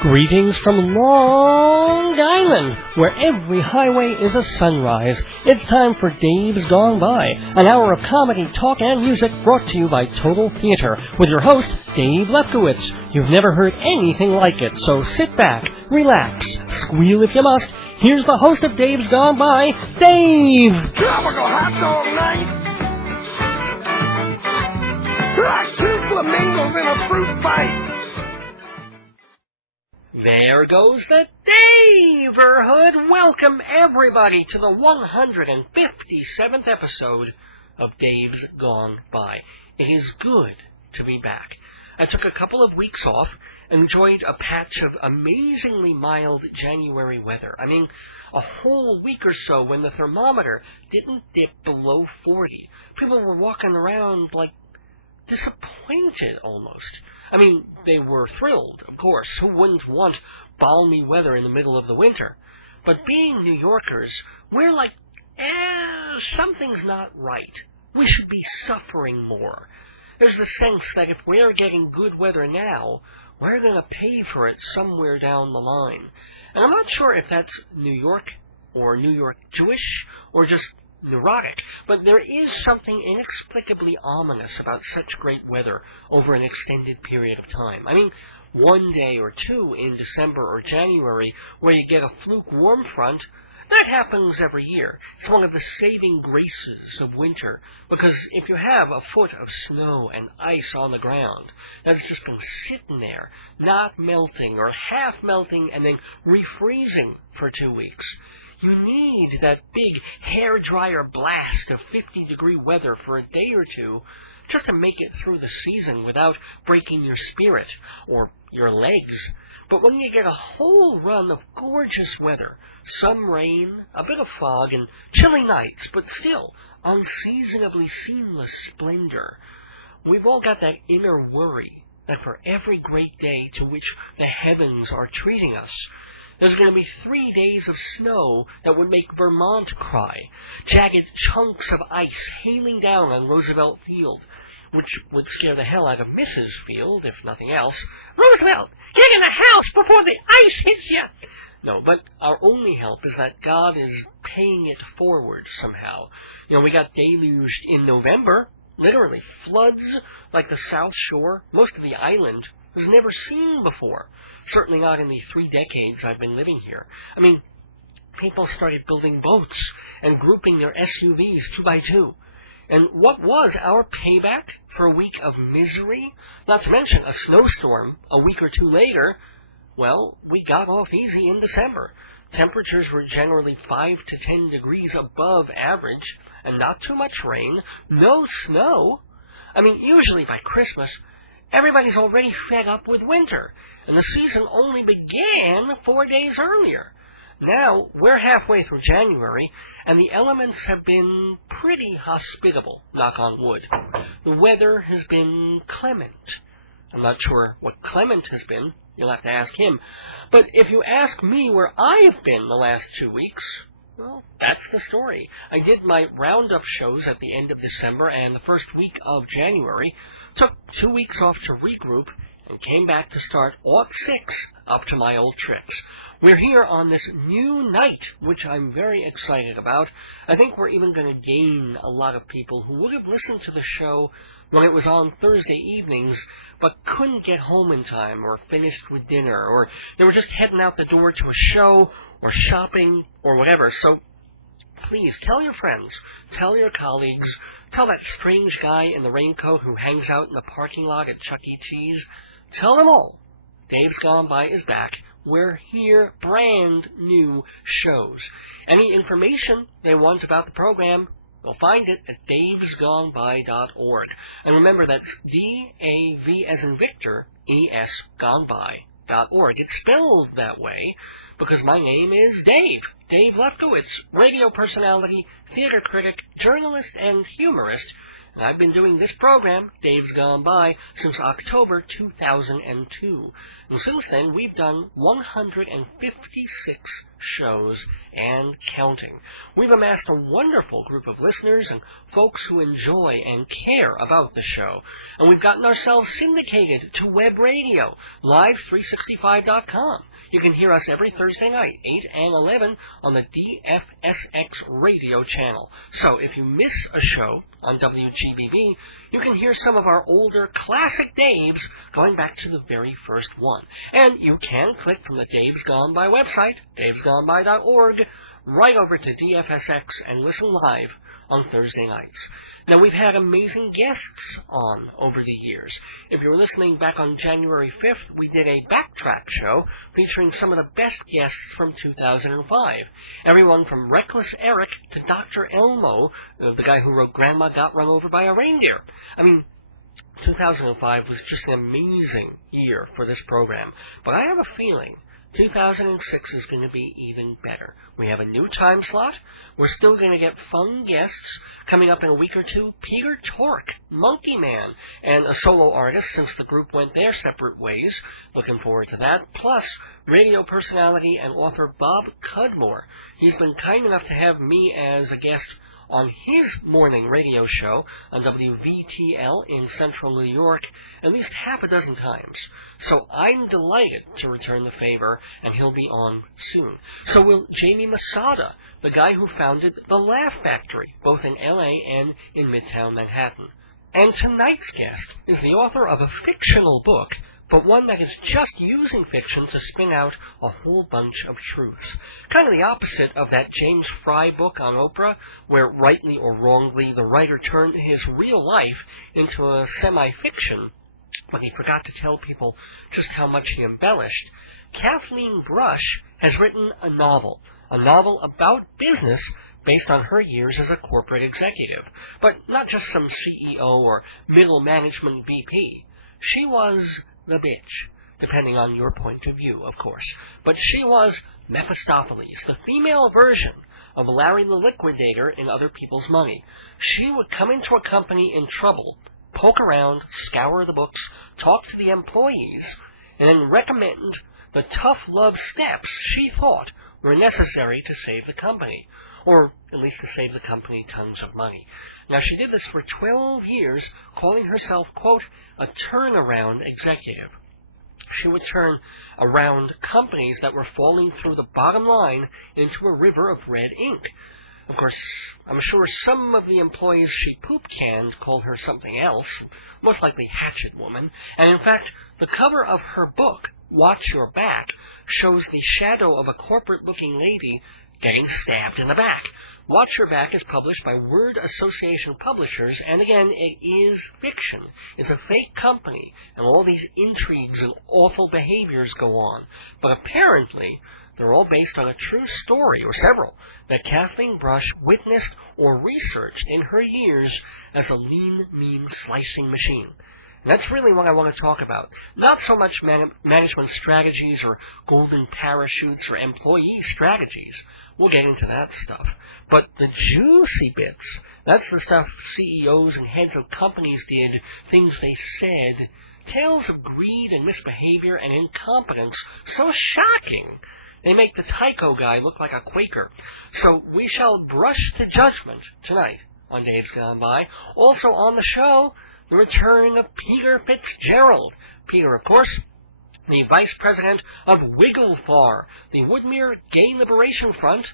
Greetings from Long Island, where every highway is a sunrise. It's time for Dave's Gone By, an hour of comedy, talk, and music brought to you by Total Theater, with your host, Dave Lefkowitz. You've never heard anything like it, so sit back, relax, squeal if you must. Here's the host of Dave's Gone By, Dave! Tropical hot dog night! Like two flamingos in a fruit fight! There goes the Daverhood! Welcome, everybody, to the 157th episode of Dave's Gone By. It is good to be back. I took a couple of weeks off, enjoyed a patch of amazingly mild January weather. I mean, a whole week or so when the thermometer didn't dip below 40. People were walking around like disappointed almost. I mean, they were thrilled, of course. Who wouldn't want balmy weather in the middle of the winter? But being New Yorkers, we're like, something's not right. We should be suffering more. There's the sense that if we're getting good weather now, we're going to pay for it somewhere down the line. And I'm not sure if that's New York or New York Jewish or just neurotic, but there is something inexplicably ominous about such great weather over an extended period of time. I mean, one day or two in December or January where you get a fluke warm front, that happens every year. It's one of the saving graces of winter, because if you have a foot of snow and ice on the ground that's just been sitting there, not melting or half melting and then refreezing for 2 weeks, you need that big hairdryer blast of 50-degree weather for a day or two just to make it through the season without breaking your spirit or your legs. But when you get a whole run of gorgeous weather, some rain, a bit of fog, and chilly nights, but still unseasonably seamless splendor, we've all got that inner worry that for every great day to which the heavens are treating us, there's going to be 3 days of snow that would make Vermont cry, jagged chunks of ice hailing down on Roosevelt Field, which would scare the hell out of Mrs. Field, if nothing else. Roosevelt, get in the house before the ice hits you! No, but our only help is that God is paying it forward somehow. You know, we got deluged in November, literally floods like the South Shore, most of the island, was never seen before. Certainly not in the 3 decades I've been living here. I mean, people started building boats and grouping their SUVs 2 by 2. And what was our payback for a week of misery? Not to mention a snowstorm a week or two later. Well, we got off easy in December. Temperatures were generally 5 to 10 degrees above average, and not too much rain, no snow. I mean, usually by Christmas, everybody's already fed up with winter, and the season only began 4 days earlier. Now, we're halfway through January, and the elements have been pretty hospitable, knock on wood. The weather has been clement. I'm not sure what clement has been. You'll have to ask him. But if you ask me where I've been the last 2 weeks, well, that's the story. I did my roundup shows at the end of December and the first week of January, took 2 weeks off to regroup, and came back to start Aught 6 up to my old tricks. We're here on this new night, which I'm very excited about. I think we're even going to gain a lot of people who would have listened to the show when it was on Thursday evenings, but couldn't get home in time, or finished with dinner, or they were just heading out the door to a show, or shopping, or whatever. So please, tell your friends, tell your colleagues, tell that strange guy in the raincoat who hangs out in the parking lot at Chuck E. Cheese. Tell them all. Dave's Gone By is back. We're here, brand new shows. Any information they want about the program, they'll find it at davesgoneby.org. And remember, that's D-A-V as in Victor, E-S, goneby.org. It's spelled that way because my name is Dave Lefkowitz, radio personality, theater critic, journalist, and humorist. And I've been doing this program, Dave's Gone By, since October 2002. And since then, we've done 156 shows and counting. We've amassed a wonderful group of listeners and folks who enjoy and care about the show. And we've gotten ourselves syndicated to web radio, live365.com. You can hear us every Thursday night, 8 and 11, on the DFSX radio channel. So if you miss a show on WGBB, you can hear some of our older classic Daves going back to the very first one. And you can click from the Dave's Gone By website, davesgoneby.org, right over to DFSX and listen live on Thursday nights. Now, we've had amazing guests on over the years. If you were listening back on January 5th, we did a backtrack show featuring some of the best guests from 2005. Everyone from Reckless Eric to Dr. Elmo, the guy who wrote Grandma Got Run Over by a Reindeer. I mean, 2005 was just an amazing year for this program. But I have a feeling 2006 is going to be even better. We have a new time slot. We're still going to get fun guests. Coming up in a week or two, Peter Tork, Monkey Man, and a solo artist since the group went their separate ways. Looking forward to that. Plus, radio personality and author Bob Cudmore. He's been kind enough to have me as a guest on his morning radio show on WVTL in central New York at least half a dozen times. So I'm delighted to return the favor, and he'll be on soon. So will Jamie Masada, the guy who founded the Laugh Factory, both in L.A. and in Midtown Manhattan. And tonight's guest is the author of a fictional book, but one that is just using fiction to spin out a whole bunch of truths. Kind of the opposite of that James Fry book on Oprah, where rightly or wrongly the writer turned his real life into a semi-fiction, but he forgot to tell people just how much he embellished. Kathleen Brush has written a novel about business based on her years as a corporate executive, but not just some CEO or middle management VP. She was the bitch, depending on your point of view, of course. But she was Mephistopheles, the female version of Larry the Liquidator in Other People's Money. She would come into a company in trouble, poke around, scour the books, talk to the employees, and then recommend the tough love steps she thought were necessary to save the company, or at least to save the company tons of money. Now, she did this for 12 years, calling herself, quote, a turnaround executive. She would turn around companies that were falling through the bottom line into a river of red ink. Of course, I'm sure some of the employees she poop-canned called her something else, most likely Hatchet Woman, and in fact, the cover of her book, Watch Your Back, shows the shadow of a corporate-looking lady getting stabbed in the back. Watch Your Back is published by Word Association Publishers, and again, it is fiction. It's a fake company, and all these intrigues and awful behaviors go on. But apparently, they're all based on a true story, or several, that Kathleen Brush witnessed or researched in her years as a lean, mean slicing machine. And that's really what I want to talk about. Not so much management strategies or golden parachutes or employee strategies. We'll get into that stuff. But the juicy bits, that's the stuff CEOs and heads of companies did, things they said, tales of greed and misbehavior and incompetence so shocking they make the Tycho guy look like a Quaker. So we shall brush to judgment tonight on Dave's Gone By. Also on the show, the return of Peter Fitzgerald. Peter, of course, the vice president of WGLFAR, the Woodmere Gay Liberation Front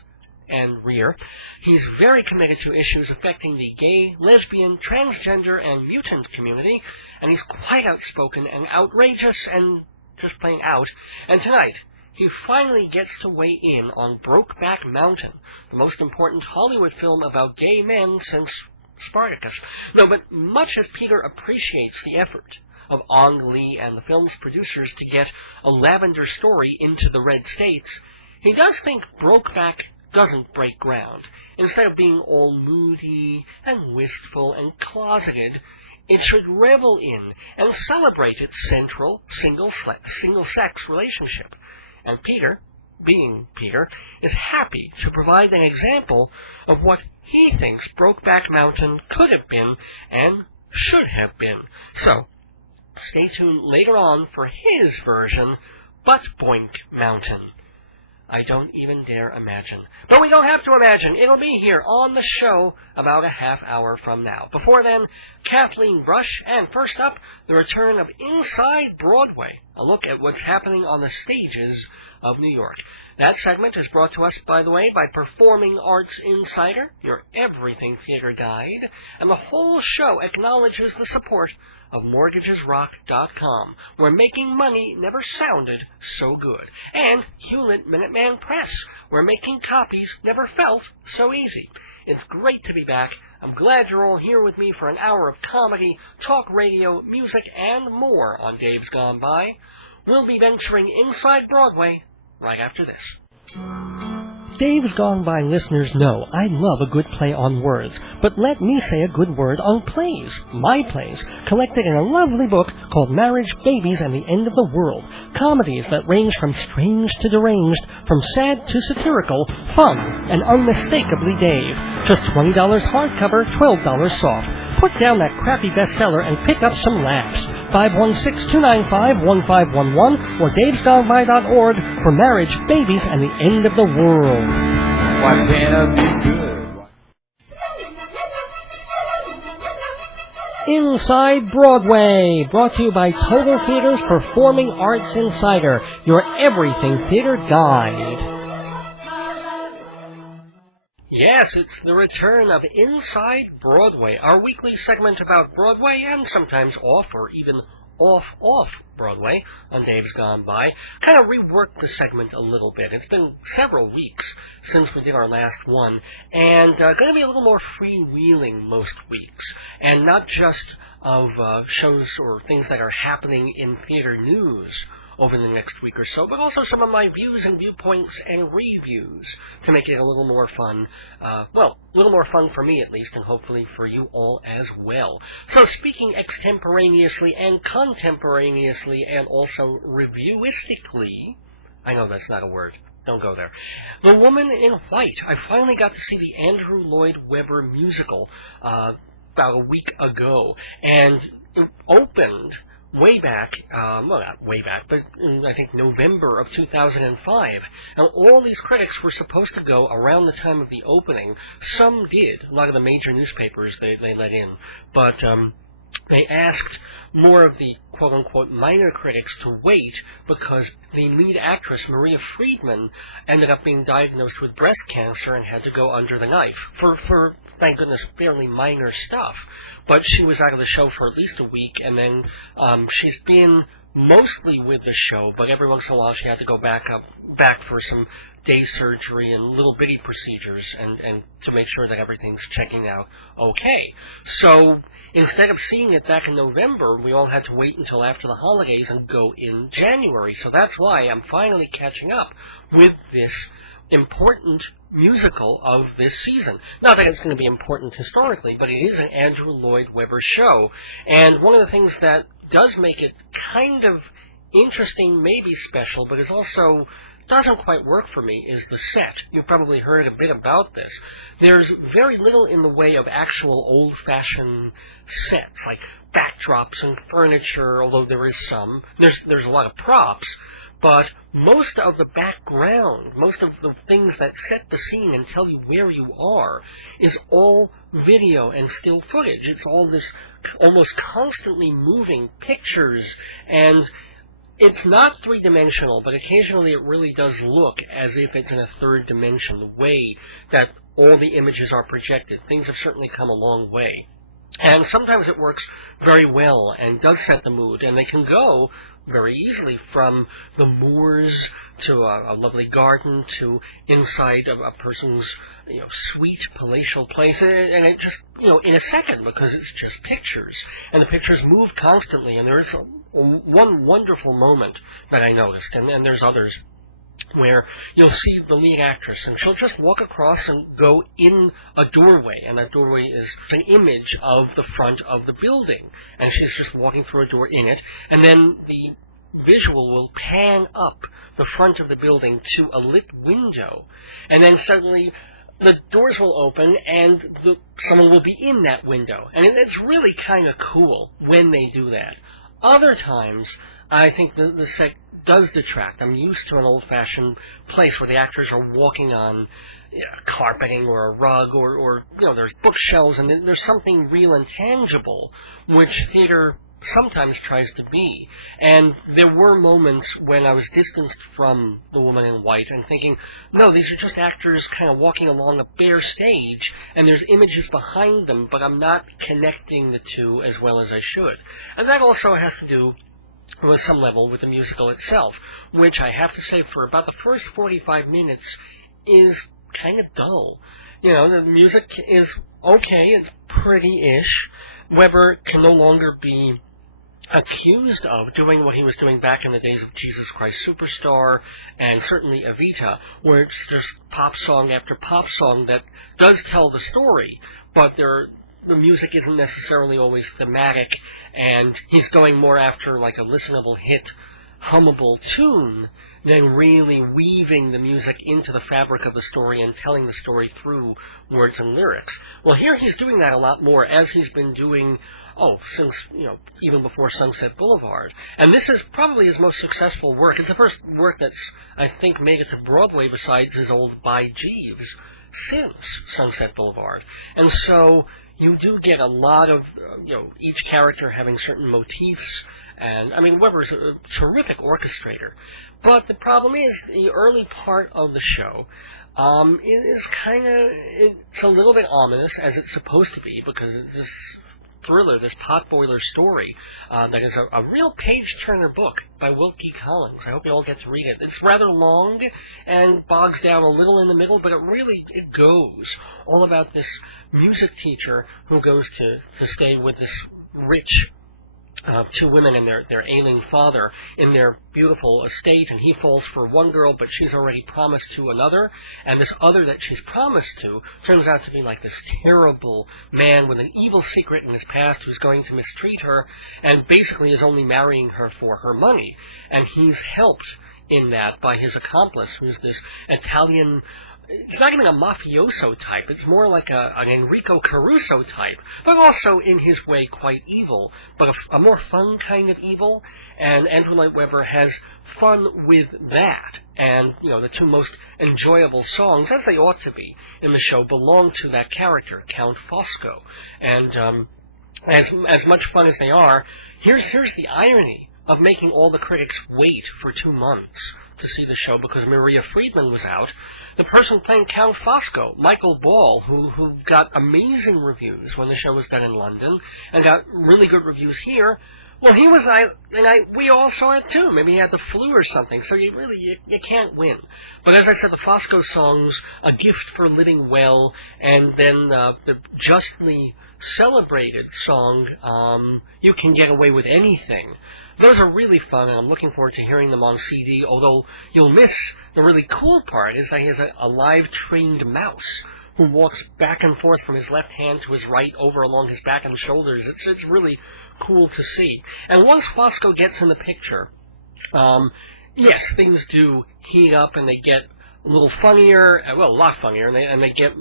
and rear. He's very committed to issues affecting the gay, lesbian, transgender, and mutant community, and he's quite outspoken and outrageous and just plain out. And tonight, he finally gets to weigh in on Brokeback Mountain, the most important Hollywood film about gay men since Spartacus. No, but much as Peter appreciates the effort of Ang Lee and the film's producers to get a lavender story into the red states, he does think Brokeback doesn't break ground. Instead of being all moody and wistful and closeted, it should revel in and celebrate its central single-sex relationship. And Peter, being Peter, is happy to provide an example of what he thinks Brokeback Mountain could have been and should have been. So, stay tuned later on for his version, Buttboink Mountain. I don't even dare imagine. But we don't have to imagine. It'll be here on the show about a half hour from now. Before then, Kathleen Brush, and first up, the return of Inside Broadway, a look at what's happening on the stages of New York. That segment is brought to us, by the way, by Performing Arts Insider, your everything theater guide, and the whole show acknowledges the support of MortgagesRock.com, where making money never sounded so good, and Hewlett Minuteman Press, where making copies never felt so easy. It's great to be back. I'm glad you're all here with me for an hour of comedy, talk radio, music, and more on Dave's Gone By. We'll be venturing Inside Broadway right after this. Dave's Gone By listeners know I love a good play on words, but let me say a good word on plays, my plays, collected in a lovely book called Marriage, Babies, and the End of the World. Comedies that range from strange to deranged, from sad to satirical, fun, and unmistakably Dave. Just $20 hardcover, $12 soft. Put down that crappy bestseller and pick up some laughs. 516-295-1511 or davesgoneby.org for Marriage, Babies, and the End of the World. Why can't it be good? Inside Broadway, brought to you by Total Theater's Performing Arts Insider, your everything theater guide. Yes, it's the return of Inside Broadway, our weekly segment about Broadway and sometimes off or even off Broadway on Dave's Gone By. Kind of reworked the segment a little bit. It's been several weeks since we did our last one, and going to be a little more freewheeling most weeks, and not just of shows or things that are happening in theater news over the next week or so, but also some of my views and viewpoints and reviews to make it a little more fun, a little more fun for me at least, and hopefully for you all as well. So speaking extemporaneously and contemporaneously and also reviewistically, I know that's not a word, don't go there. The Woman in White. I finally got to see the Andrew Lloyd Webber musical about a week ago, and it opened way back, not way back, but in, I think, November of 2005. Now, all these critics were supposed to go around the time of the opening. Some did. A lot of the major newspapers they let in. But they asked more of the quote-unquote minor critics to wait because the lead actress, Maria Friedman, ended up being diagnosed with breast cancer and had to go under the knife for thank goodness, fairly minor stuff. But she was out of the show for at least a week, and then she's been mostly with the show, but every once in a while she had to go back for some day surgery and little bitty procedures and to make sure that everything's checking out okay. So instead of seeing it back in November, we all had to wait until after the holidays and go in January. So that's why I'm finally catching up with this important musical of this season. Not that it's going to be important historically, but it is an Andrew Lloyd Webber show. And one of the things that does make it kind of interesting, maybe special, but is also doesn't quite work for me, is the set. You've probably heard a bit about this. There's very little in the way of actual old-fashioned sets, like backdrops and furniture, although there is some. There's a lot of props, but most of the background, most of the things that set the scene and tell you where you are, is all video and still footage. It's all this almost constantly moving pictures, and it's not three-dimensional, but occasionally it really does look as if it's in a third dimension, the way that all the images are projected. Things have certainly come a long way. And sometimes it works very well and does set the mood, and they can go very easily from the moors to a lovely garden to inside of a person's sweet palatial place, and it just in a second, because it's just pictures, and the pictures move constantly. And there's one wonderful moment that I noticed, and then there's others where you'll see the lead actress, and she'll just walk across and go in a doorway, and that doorway is an image of the front of the building, and she's just walking through a door in it, and then the visual will pan up the front of the building to a lit window, and then suddenly the doors will open, and someone will be in that window, and it's really kind of cool when they do that. Other times, I think the set does detract. I'm used to an old-fashioned place where the actors are walking on carpeting or a rug or there's bookshelves, and there's something real and tangible, which theater sometimes tries to be. And there were moments when I was distanced from The Woman in White and thinking, no, these are just actors kind of walking along a bare stage, and there's images behind them, but I'm not connecting the two as well as I should. And that also has to do with some level with the musical itself, which I have to say for about the first 45 minutes is kind of dull. The music is okay, it's pretty-ish. Weber can no longer be accused of doing what he was doing back in the days of Jesus Christ Superstar and certainly Evita, where it's just pop song after pop song that does tell the story, but the music isn't necessarily always thematic, and he's going more after like a listenable hit, hummable tune than really weaving the music into the fabric of the story and telling the story through words and lyrics. Well, here he's doing that a lot more, as he's been doing, since, even before Sunset Boulevard. And this is probably his most successful work. It's the first work that's, I think, made it to Broadway besides his old By Jeeves since Sunset Boulevard. And so you do get a lot of, each character having certain motifs, and, Weber's a terrific orchestrator. But the problem is, the early part of the show is it's a little bit ominous, as it's supposed to be, because it's this thriller, this potboiler story, that is a real page-turner book by Wilkie Collins. I hope you all get to read it. It's rather long and bogs down a little in the middle, but it goes all about this music teacher who goes to stay with this rich two women and their ailing father in their beautiful estate, and he falls for one girl, but she's already promised to another, and this other that she's promised to turns out to be like this terrible man with an evil secret in his past who's going to mistreat her, and basically is only marrying her for her money. And he's helped in that by his accomplice, who's this Italian. It's not even a mafioso type. It's more like an Enrico Caruso type, but also in his way quite evil, but a more fun kind of evil. And Andrew Lloyd Webber has fun with that. And, the two most enjoyable songs, as they ought to be in the show, belong to that character, Count Fosco. And as much fun as they are, here's the irony of making all the critics wait for 2 months to see the show because Maria Friedman was out. The person playing Count Fosco, Michael Ball, who got amazing reviews when the show was done in London and got really good reviews here, well, he was, we all saw it too. Maybe he had the flu or something, so you can't win. But as I said, the Fosco songs, A Gift for Living Well, and then the justly celebrated song, You Can Get Away with Anything. Those are really fun, and I'm looking forward to hearing them on CD, although you'll miss the really cool part is that he has a live trained mouse who walks back and forth from his left hand to his right over along his back and shoulders. It's really cool to see. And once Fosco gets in the picture, yes, things do heat up and they get a little funnier, a lot funnier, and they get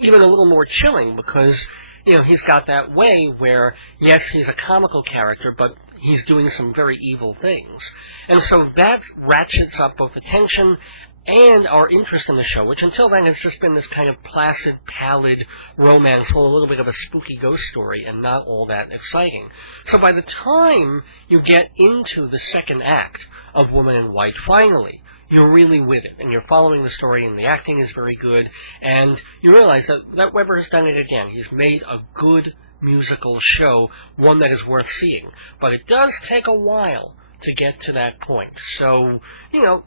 even a little more chilling because, he's got that way where, yes, he's a comical character, but he's doing some very evil things. And so that ratchets up both the tension and our interest in the show, which until then has just been this kind of placid, pallid romance with a little bit of a spooky ghost story and not all that exciting. So by the time you get into the second act of Woman in White, finally, you're really with it, and you're following the story, and the acting is very good, and you realize that Webber has done it again. He's made a good musical show, one that is worth seeing. But it does take a while to get to that point. So,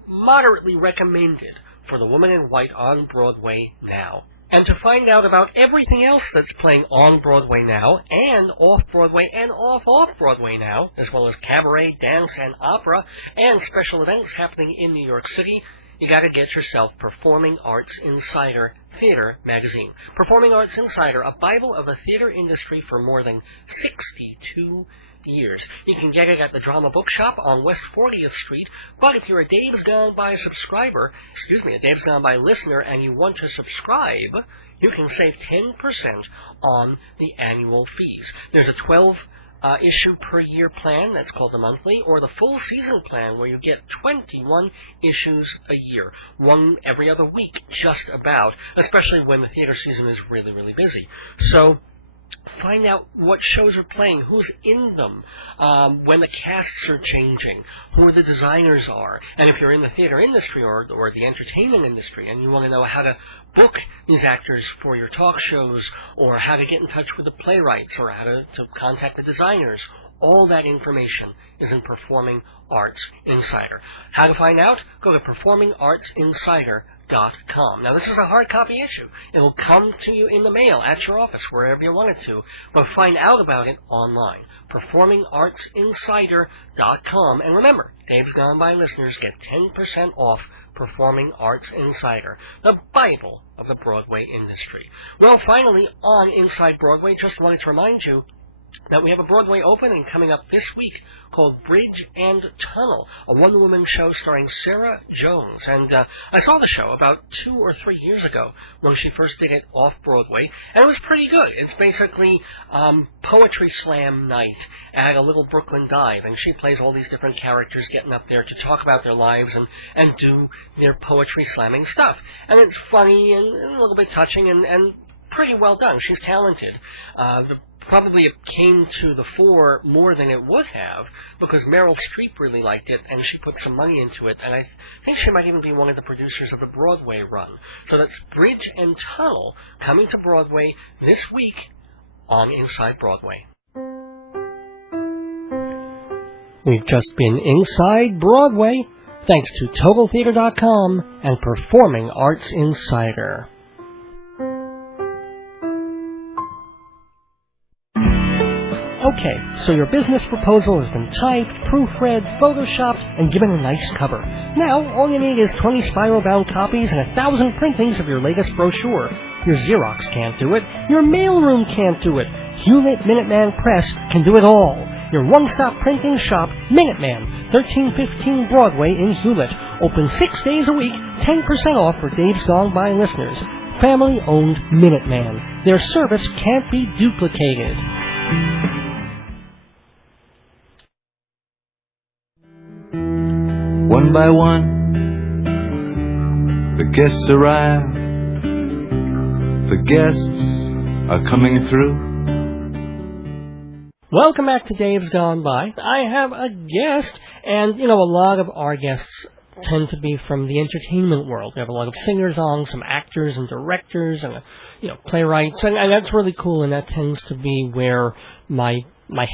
moderately recommended for The Woman in White on Broadway now. And to find out about everything else that's playing on Broadway now, and off-Broadway and off-Broadway now, as well as cabaret, dance, and opera, and special events happening in New York City, you got to get yourself Performing Arts Insider Theater magazine. Performing Arts Insider, a Bible of the theater industry for more than 62 years. You can get it at the Drama Bookshop on West 40th Street, but if you're a Dave's Gone By subscriber, a Dave's Gone By listener, and you want to subscribe, you can save 10% on the annual fees. There's a 12 issue per year plan, that's called the monthly, or the full season plan where you get 21 issues a year, one every other week, just about, especially when the theater season is really, really busy. So find out what shows are playing, who's in them, when the casts are changing, who the designers are. And if you're in the theater industry or the entertainment industry and you want to know how to book these actors for your talk shows or how to get in touch with the playwrights or how to contact the designers, all that information is in Performing Arts Insider. How to find out? Go to performingartsinsider.com. Now, this is a hard copy issue. It'll come to you in the mail at your office, wherever you want it to, but find out about it online. performingartsinsider.com. And remember, Dave's Gone By listeners get 10% off Performing Arts Insider, the Bible of the Broadway industry. Well, finally, on Inside Broadway, just wanted to remind you that we have a Broadway opening coming up this week called Bridge and Tunnel, a one-woman show starring Sarah Jones. And I saw the show about 2 or 3 years ago when she first did it off-Broadway, and it was pretty good. It's basically poetry slam night at a little Brooklyn dive, and she plays all these different characters getting up there to talk about their lives and do their poetry slamming stuff. And it's funny and a little bit touching and pretty well done. She's talented. Probably it came to the fore more than it would have because Meryl Streep really liked it and she put some money into it, and I think she might even be one of the producers of the Broadway run. So that's Bridge and Tunnel coming to Broadway this week on Inside Broadway. We've just been Inside Broadway thanks to TotalTheater.com and Performing Arts Insider. Okay, so your business proposal has been typed, proofread, photoshopped, and given a nice cover. Now, all you need is 20 spiral-bound copies and 1,000 printings of your latest brochure. Your Xerox can't do it. Your mailroom can't do it. Hewlett Minuteman Press can do it all. Your one-stop printing shop, Minuteman, 1315 Broadway in Hewlett. Open 6 days a week, 10% off for Dave's Gone By listeners. Family-owned Minuteman. Their service can't be duplicated. One by one, the guests arrive. The guests are coming through. Welcome back to Dave's Gone By. I have a guest, and, a lot of our guests tend to be from the entertainment world. We have a lot of singers on, some actors and directors, and, playwrights, and that's really cool, and that tends to be where my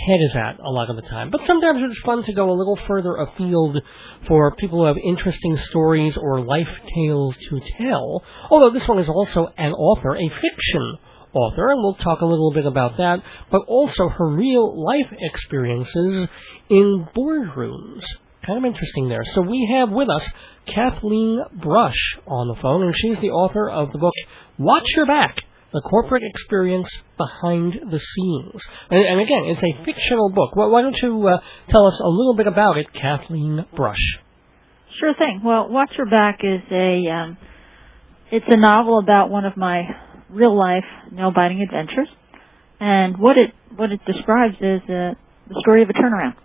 head is at a lot of the time. But sometimes it's fun to go a little further afield for people who have interesting stories or life tales to tell. Although this one is also an author, a fiction author, and we'll talk a little bit about that, but also her real life experiences in boardrooms. Kind of interesting there. So we have with us Kathleen Brush on the phone, and she's the author of the book Watch Your Back, The Corporate Experience Behind the Scenes. And again, it's a fictional book. Why don't you tell us a little bit about it, Kathleen Brush? Sure thing. Well, Watch Your Back is it's a novel about one of my real-life nail-biting adventures. And what it describes is the story of a turnaround.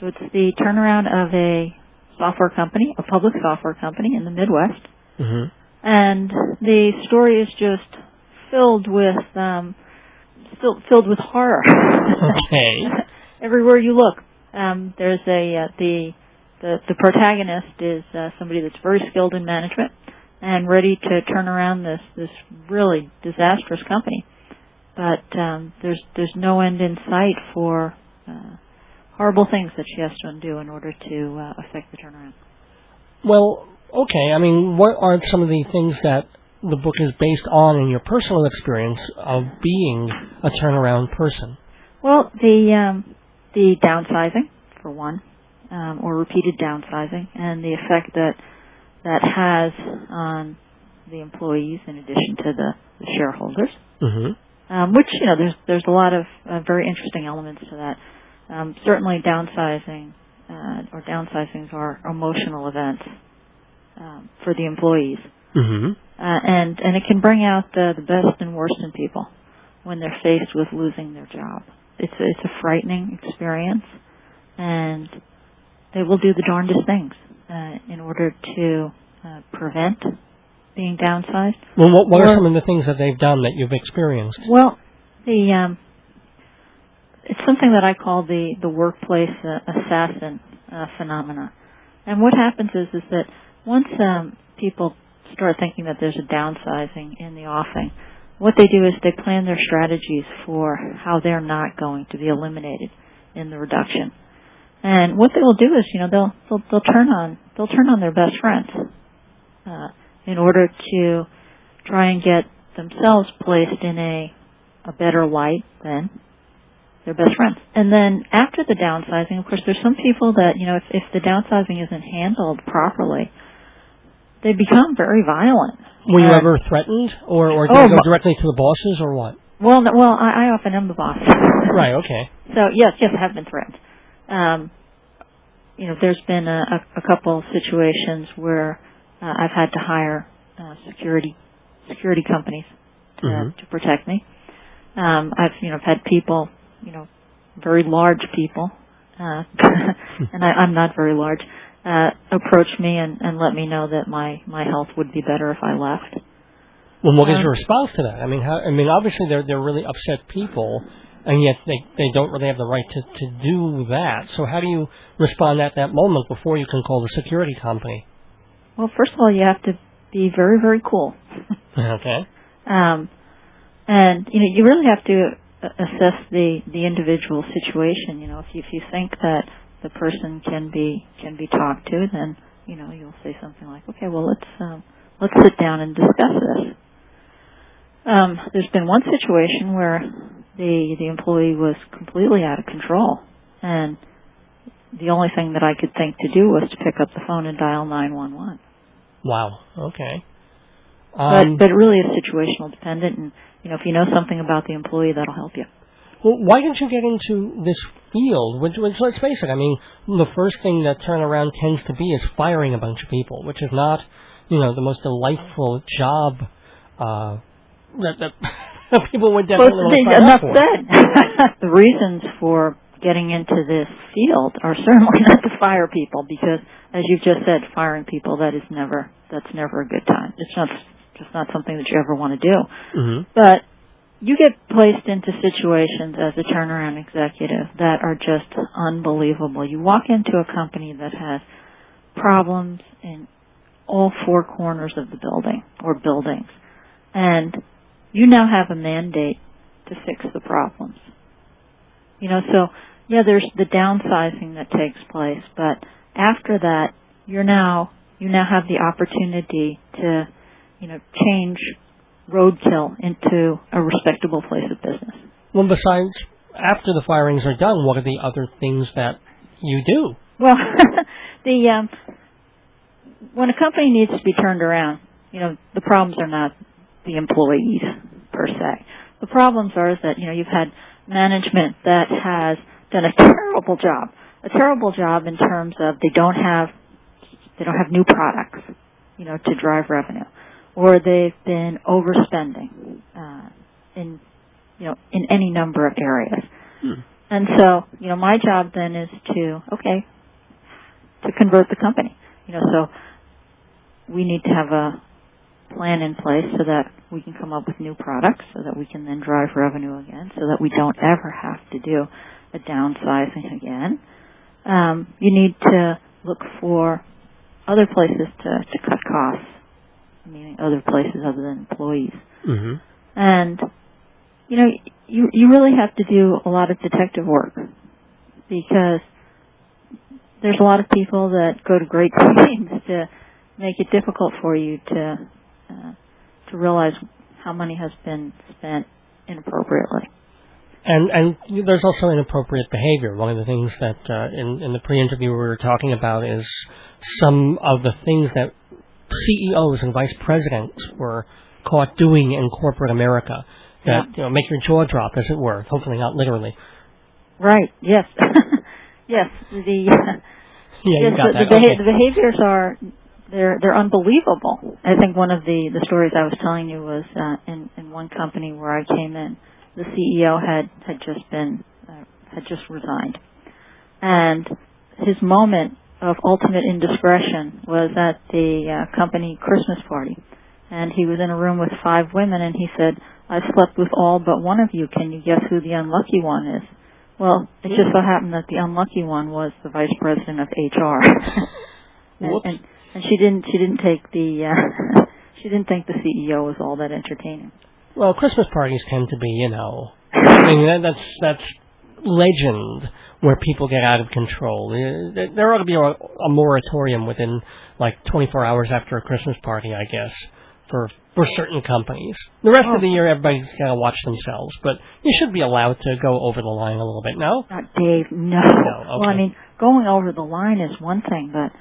So it's the turnaround of a software company, a public software company in the Midwest. Mm-hmm. And the story is just filled with horror. Okay. Everywhere you look, there's the protagonist is somebody that's very skilled in management and ready to turn around this really disastrous company, but there's no end in sight for horrible things that she has to undo in order to affect the turnaround. Well, okay. I mean, what are some of the things that the book is based on in your personal experience of being a turnaround person? Well, the downsizing, for one, or repeated downsizing, and the effect that has on the employees in addition to the shareholders. Mm-hmm. Which, there's a lot of very interesting elements to that. Certainly downsizing or downsizings are emotional events for the employees. Mm-hmm. And it can bring out the best and worst in people when they're faced with losing their job. it's a frightening experience, and they will do the darndest things in order to prevent being downsized. Well, what are some of the things that they've done that you've experienced? Well, it's something that I call the workplace assassin phenomena. And what happens is that once people start thinking that there's a downsizing in the offing, what they do is they plan their strategies for how they're not going to be eliminated in the reduction. And what they will do is, they'll turn on their best friends in order to try and get themselves placed in a better light than their best friends. And then after the downsizing, of course, there's some people that, if the downsizing isn't handled properly, they become very violent. Were you ever threatened, or did you go directly to the bosses, or what? Well, I often am the boss. Right. Okay. So yes, I have been threatened. There's been a couple situations where I've had to hire security companies to protect me. I've had people, very large people, and I'm not very large, approach me and let me know that my health would be better if I left. Well, what is your response to that? I mean, obviously they're really upset people, and yet they don't really have the right to do that. So how do you respond at that moment before you can call the security company? Well, first of all, you have to be very, very cool. Okay. And you really have to assess the individual situation. If you think that the person can be talked to, then you'll say something like, okay, well let's sit down and discuss this. There's been one situation where the employee was completely out of control, and the only thing that I could think to do was to pick up the phone and dial 911. Wow. Okay. But it really is situational dependent, and if you know something about the employee, that'll help you. Well, why didn't you get into this field? Which, let's face it, I mean, the first thing that turnaround tends to be is firing a bunch of people, which is not, the most delightful job that people would definitely want to sign up for. Said. The reasons for getting into this field are certainly not to fire people, because, as you've just said, firing people, that's never a good time. It's just not something that you ever want to do. Mm-hmm. But you get placed into situations as a turnaround executive that are just unbelievable. You walk into a company that has problems in all four corners of the building or buildings, and you now have a mandate to fix the problems. So, yeah, there's the downsizing that takes place, but after that, you now have the opportunity to, change roadkill into a respectable place of business. Well, besides, after the firings are done, what are the other things that you do? Well, when a company needs to be turned around, the problems are not the employees per se. The problems are that, you've had management that has done a terrible job in terms of they don't have new products, to drive revenue, or they've been overspending in any number of areas. And so, my job then is to convert the company. So we need to have a plan in place so that we can come up with new products, so that we can then drive revenue again, so that we don't ever have to do a downsizing again. You need to look for other places to cut costs, meaning other places other than employees. Mm-hmm. And, you really have to do a lot of detective work, because there's a lot of people that go to great pains to make it difficult for you to realize how money has been spent inappropriately. And there's also inappropriate behavior. One of the things that in the pre-interview we were talking about is some of the things that CEOs and vice presidents were caught doing in corporate America that make your jaw drop, as it were. Hopefully not literally. Right. Yes. Yes. The behaviors are they're unbelievable. I think one of the stories I was telling you was in one company where I came in, the CEO had just been had just resigned. And his moment of ultimate indiscretion was at the company Christmas party. And he was in a room with 5 women, and he said, "I've slept with all but one of you. Can you guess who the unlucky one is?" Well, it just so happened that the unlucky one was the vice president of HR. and she didn't take the she didn't think the CEO was all that entertaining. Well, Christmas parties tend to be, I mean, that's legend where people get out of control. There ought to be a moratorium within, 24 hours after a Christmas party, I guess, for certain companies. The rest of the year, everybody's got to watch themselves, but you should be allowed to go over the line a little bit, no? Not Dave, no. Okay. Well, I mean, going over the line is one thing, but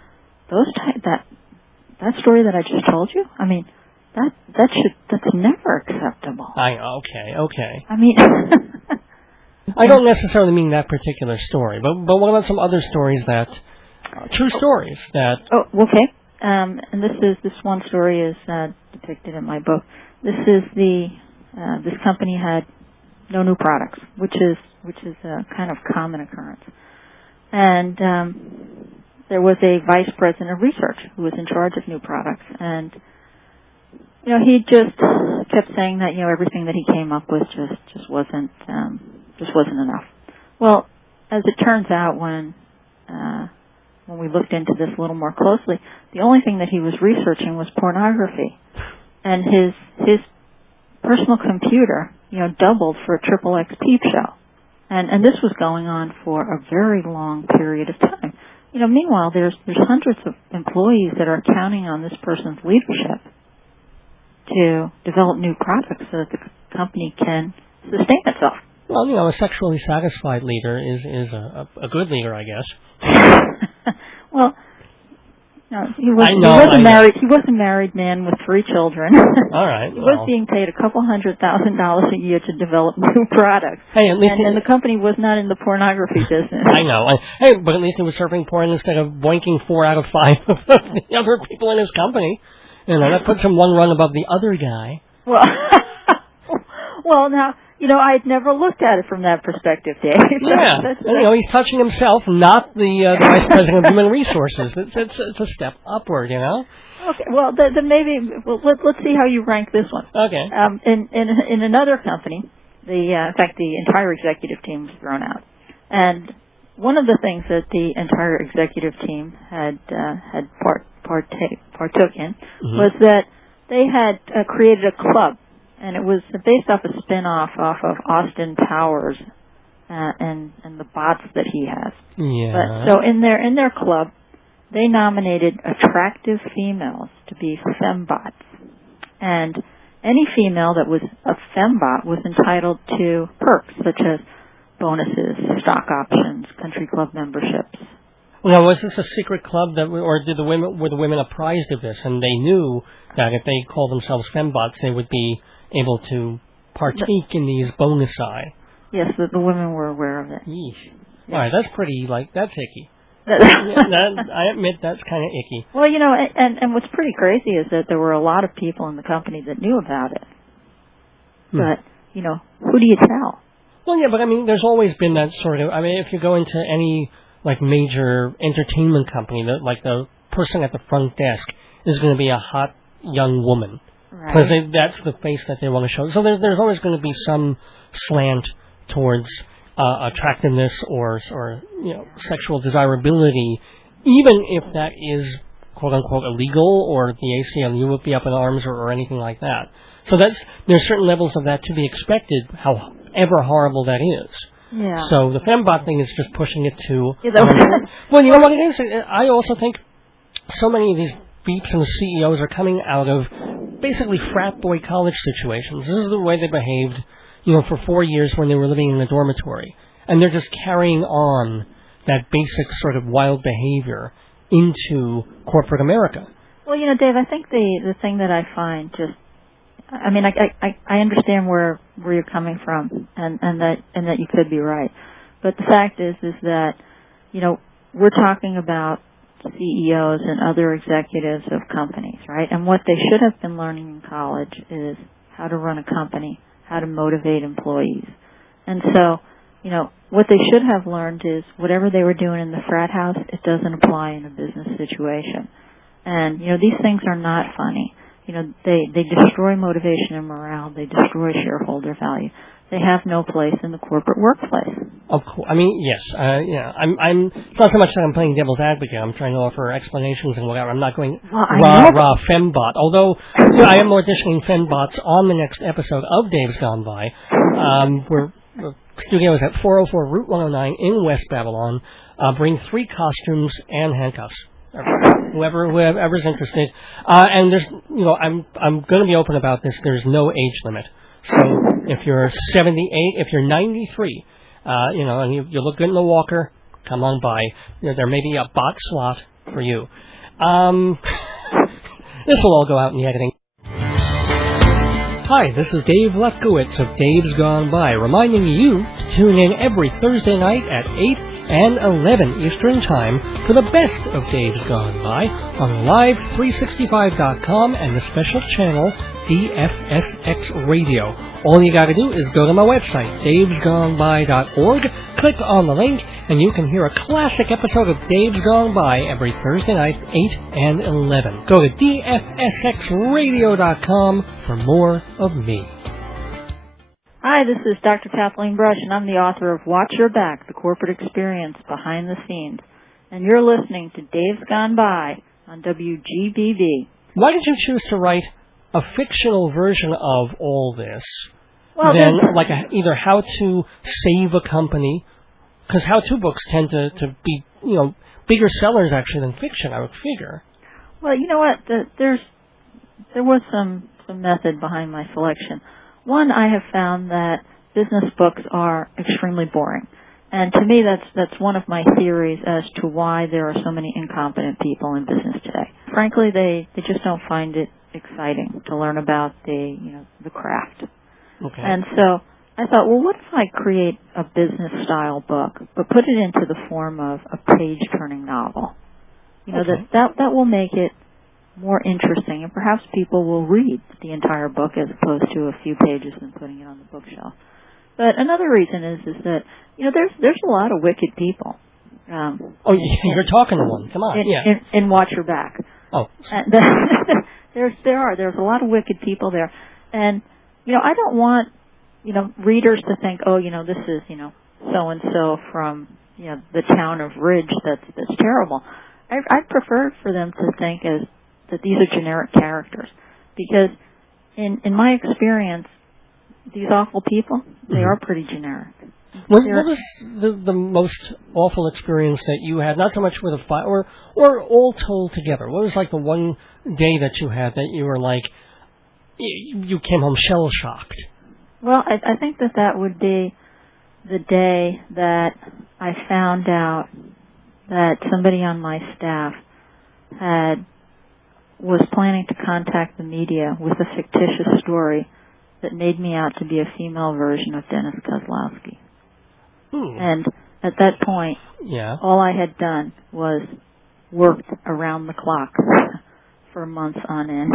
that story that I just told you, I mean, that's never acceptable. Okay. I mean, I don't necessarily mean that particular story, but what about some other stories true stories that... Oh, okay. And this one story is depicted in my book. This is this company had no new products, which is a kind of common occurrence. And there was a vice president of research who was in charge of new products, and he just kept saying that everything that he came up with just wasn't enough. Well, as it turns out, when we looked into this a little more closely, the only thing that he was researching was pornography, and his personal computer doubled for a XXX peep show, and this was going on for a very long period of time. Meanwhile, there's hundreds of employees that are counting on this person's leadership to develop new products so that the company can sustain itself. Well, a sexually satisfied leader is a good leader, I guess. Well, no, he was a married man with 3 children. All right. He was being paid $200,000 a year to develop new products. Hey, at least and the company was not in the pornography business. I know. Hey, but at least he was serving porn instead of boinking 4 out of 5 of the other people in his company. That puts him one rung above the other guy. Well, now, I had never looked at it from that perspective, Dave. Yeah. He's touching himself, not the vice president of human resources. It's a step upward, Okay. Well, then maybe let's see how you rank this one. Okay. In another company, in fact, the entire executive team was thrown out, and one of the things that the entire executive team had partook in was that they had created a club, and it was based off a spin-off off of Austin Powers and the bots that he has. Yeah. So in their club, they nominated attractive females to be fembots, and any female that was a fembot was entitled to perks such as bonuses, stock options, country club memberships. Now, was this a secret club or were the women apprised of this, and they knew that if they called themselves fembots, they would be able to partake in these bonusi? Yes, the women were aware of it. Yeesh. Yeah. All right, that's pretty, that's icky. I admit that's kind of icky. Well, and what's pretty crazy is that there were a lot of people in the company that knew about it. But, who do you tell? Well, yeah, but I mean, there's always been that sort of, if you go into any, major entertainment company, the person at the front desk is going to be a hot young woman. Right. Because that's the face that they want to show. So there's always going to be some slant towards attractiveness or sexual desirability, even if that is quote-unquote illegal or the ACLU would be up in arms or anything like that. So there's certain levels of that to be expected, however horrible that is. Yeah. So the fembot thing is just pushing it to... Well, you know what it is? I also think so many of these beeps and CEOs are coming out of basically frat boy college situations. This is the way they behaved, for 4 years when they were living in a dormitory. And they're just carrying on that basic sort of wild behavior into corporate America. Well, Dave, I think the thing that I find just... I understand where you're coming from, and that you could be right, but the fact is that we're talking about CEOs and other executives of companies, right? And what they should have been learning in college is how to run a company, how to motivate employees, and so what they should have learned is whatever they were doing in the frat house, it doesn't apply in a business situation. And, these things are not funny. They destroy motivation and morale. They destroy shareholder value. They have no place in the corporate workplace. Of course. I mean, yes. It's not so much that I'm playing devil's advocate. I'm trying to offer explanations and whatever. I'm not going rah fembot. Although I am auditioning fembots on the next episode of Dave's Gone By. The studio is at 404 Route 109 in West Babylon. Bring 3 costumes and handcuffs. Whoever's interested. And there's, I'm going to be open about this. There's no age limit. So if you're 78, if you're 93, and you look good in the walker, come on by. There may be a bot slot for you. This will all go out in the editing. Hi, this is Dave Lefkowitz of Dave's Gone By, reminding you to tune in every Thursday night at 8 and 11 Eastern Time for the best of Dave's Gone By on Live365.com and the special channel DFSX Radio. All you gotta do is go to my website, davesgoneby.org, click on the link, and you can hear a classic episode of Dave's Gone By every Thursday night, 8 and 11. Go to dfsxradio.com for more of me. Hi, this is Dr. Kathleen Brush, and I'm the author of Watch Your Back, The Corporate Experience Behind the Scenes. And you're listening to Dave's Gone By on WGBB. Why did you choose to write a fictional version of all this, either how to save a company, because how-to books tend to be, bigger sellers actually than fiction, I would figure. Well, you know what, there was some method behind my selection. One, I have found that business books are extremely boring. And to me, that's one of my theories as to why there are so many incompetent people in business today. Frankly, they just don't find it exciting to learn about the craft. Okay. And so I thought, well, what if I create a business-style book, but put it into the form of a page-turning novel? That will make it more interesting, and perhaps people will read the entire book as opposed to a few pages and putting it on the bookshelf. But another reason is that there's a lot of wicked people. You're talking to one. Come on, in Watch Your Back. Oh, there's a lot of wicked people there, and I don't want readers to think, this is so and so from the town of Ridge that's terrible. I prefer for them to think that these are generic characters, because in my experience, these awful people, they are pretty generic. What was the most awful experience that you had, not so much with a fire, or all told together? What was like the one day that you had that you were like, you came home shell-shocked? Well, I think that would be the day that I found out that somebody on my staff was planning to contact the media with a fictitious story that made me out to be a female version of Dennis Kozlowski. And at that point, all I had done was worked around the clock for months on end.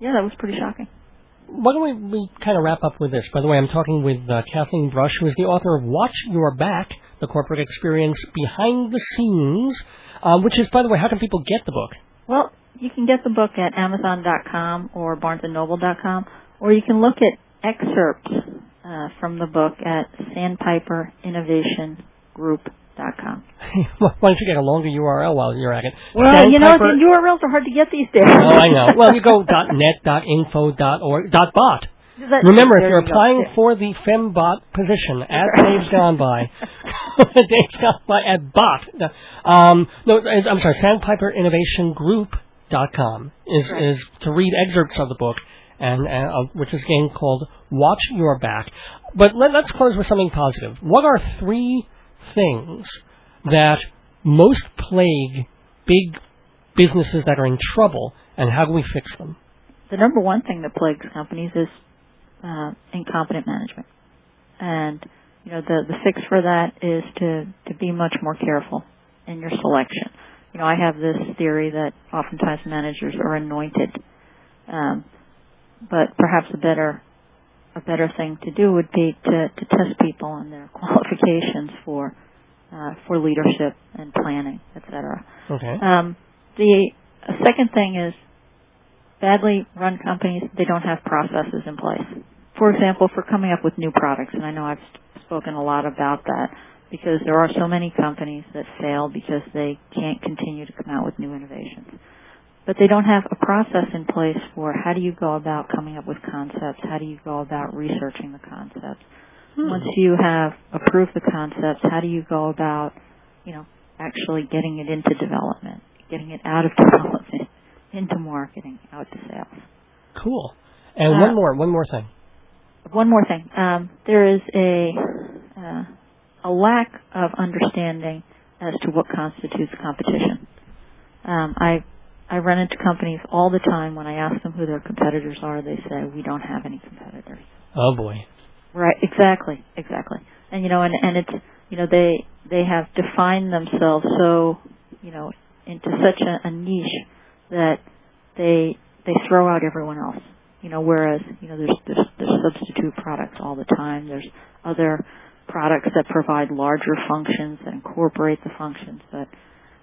Yeah, that was pretty shocking. Why don't we kind of wrap up with this? By the way, I'm talking with Kathleen Brush, who is the author of Watch Your Back, The Corporate Experience Behind the Scenes, which is, by the way, how can people get the book? Well, you can get the book at Amazon.com or BarnesandNoble.com, or you can look at excerpts from the book at SandpiperInnovationGroup.com. Why don't you get a longer URL while you're at it? Well, the URLs are hard to get these days. Oh, I know. Well, you go .net, .info, .org, .bot. Remember, if you're applying for the fembot position at Dave's Gone By, Dave's Gone By at bot. I'm sorry, SandpiperInnovationGroup.com is to read excerpts of the book, and which is a game called Watch Your Back. But let's close with something positive. What are 3 things that most plague big businesses that are in trouble, and how do we fix them? The number one thing that plagues companies is incompetent management. And, the fix for that is to be much more careful in your selection. I have this theory that oftentimes managers are anointed, but perhaps a better a better thing to do would be to test people on their qualifications for leadership and planning, etc. Okay. The second thing is badly run companies, they don't have processes in place. For example, for coming up with new products, and I know I've spoken a lot about that, because there are so many companies that fail because they can't continue to come out with new innovations. But they don't have a process in place for how do you go about coming up with concepts, how do you go about researching the concepts. Once you have approved the concepts, how do you go about, actually getting it into development, getting it out of development, into marketing, out to sales. Cool. And one more thing. One more thing. There is a lack of understanding as to what constitutes competition. I run into companies all the time. When I ask them who their competitors are, they say, we don't have any competitors. Oh, boy. Right, exactly. And, and it's, they have defined themselves so, into such a niche that they throw out everyone else. Whereas, there's substitute products all the time. There's other products that provide larger functions that incorporate the functions. But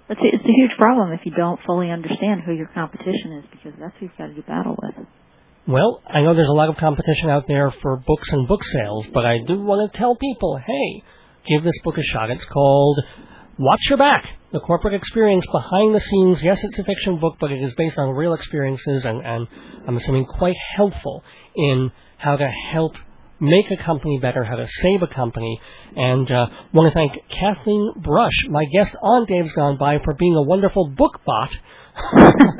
it's a huge problem if you don't fully understand who your competition is, because that's who you've got to do battle with. Well, I know there's a lot of competition out there for books and book sales, but I do want to tell people, hey, give this book a shot. It's called Watch Your Back, The Corporate Experience Behind the Scenes. Yes, it's a fiction book, but it is based on real experiences and I'm assuming quite helpful in how to help make a company better, how to save a company. And want to thank Kathleen Brush, my guest on Dave's Gone By, for being a wonderful book bot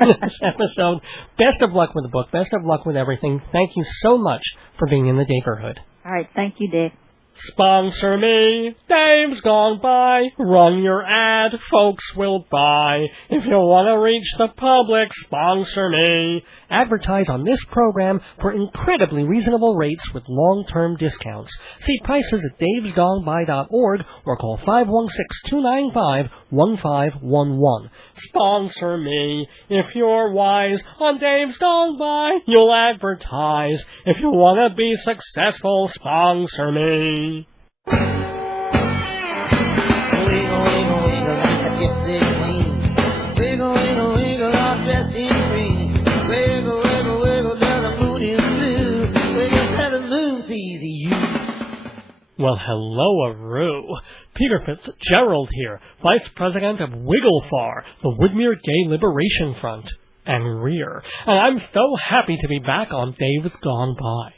in this episode. Best of luck with the book. Best of luck with everything. Thank you so much for being in the neighborhood. All right. Thank you, Dave. Sponsor me, Dave's Gone By. Run your ad, folks will buy. If you want to reach the public, sponsor me. Advertise on this program for incredibly reasonable rates with long-term discounts. See prices at davesgoneby.org or call 516-295-1511. Sponsor me. If you're wise on Dave's Gone By, you'll advertise. If you want to be successful, sponsor me. Well, hello-a-roo. Peter Fitzgerald here, Vice President of WGLFAR, the Woodmere Gay Liberation Front, and Rear. And I'm so happy to be back on Dave's Gone By.